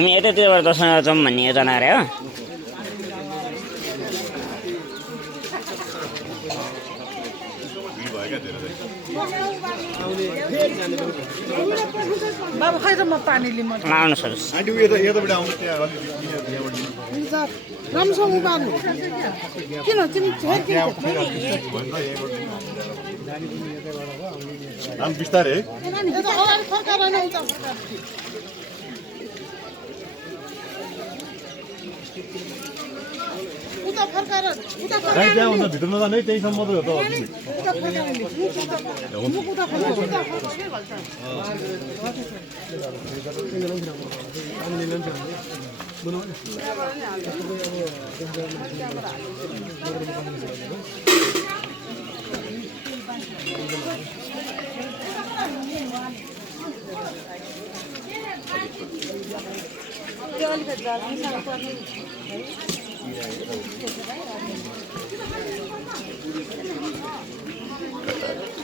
हामी यतैतिरबाट दर्शन गर्छौँ भन्ने योजना अरे हो। बाबु खै त म पानी लिम आउनु सरोस् राम्रोसँग उबाल्नु किन तिमी बिस्तारै उता फर्काएर भित्र नजाने त्यहीसम्म मात्रै हो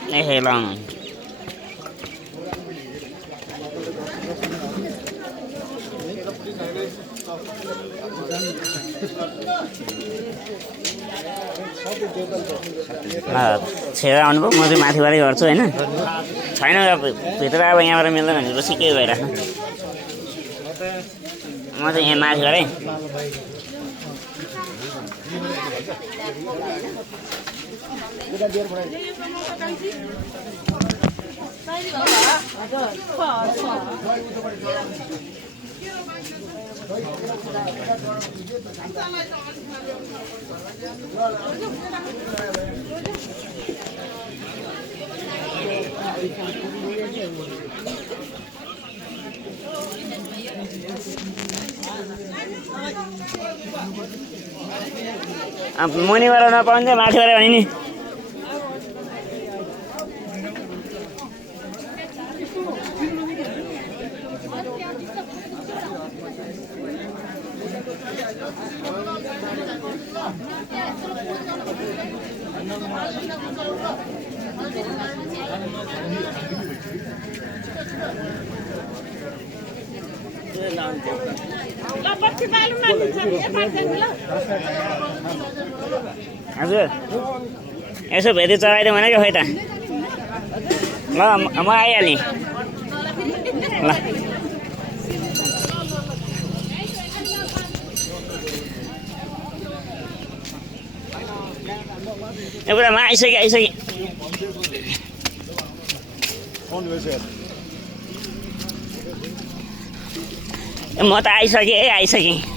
ए लाउनु छेर आउनुभयो म चाहिँ माथिबाटै गर्छु होइन छैन भित्र अब यहाँबाट मिल्दैन भने पछि के भइरहेको म चाहिँ यहाँ माथिबाटै मुनिबाट नपाउने माथिबाट भने नि हजुर यसो भेटी चलाइदिउँ भनेको खै त ल म आइहालेँ ल एउटा म आइसकेँ म त आइसकेँ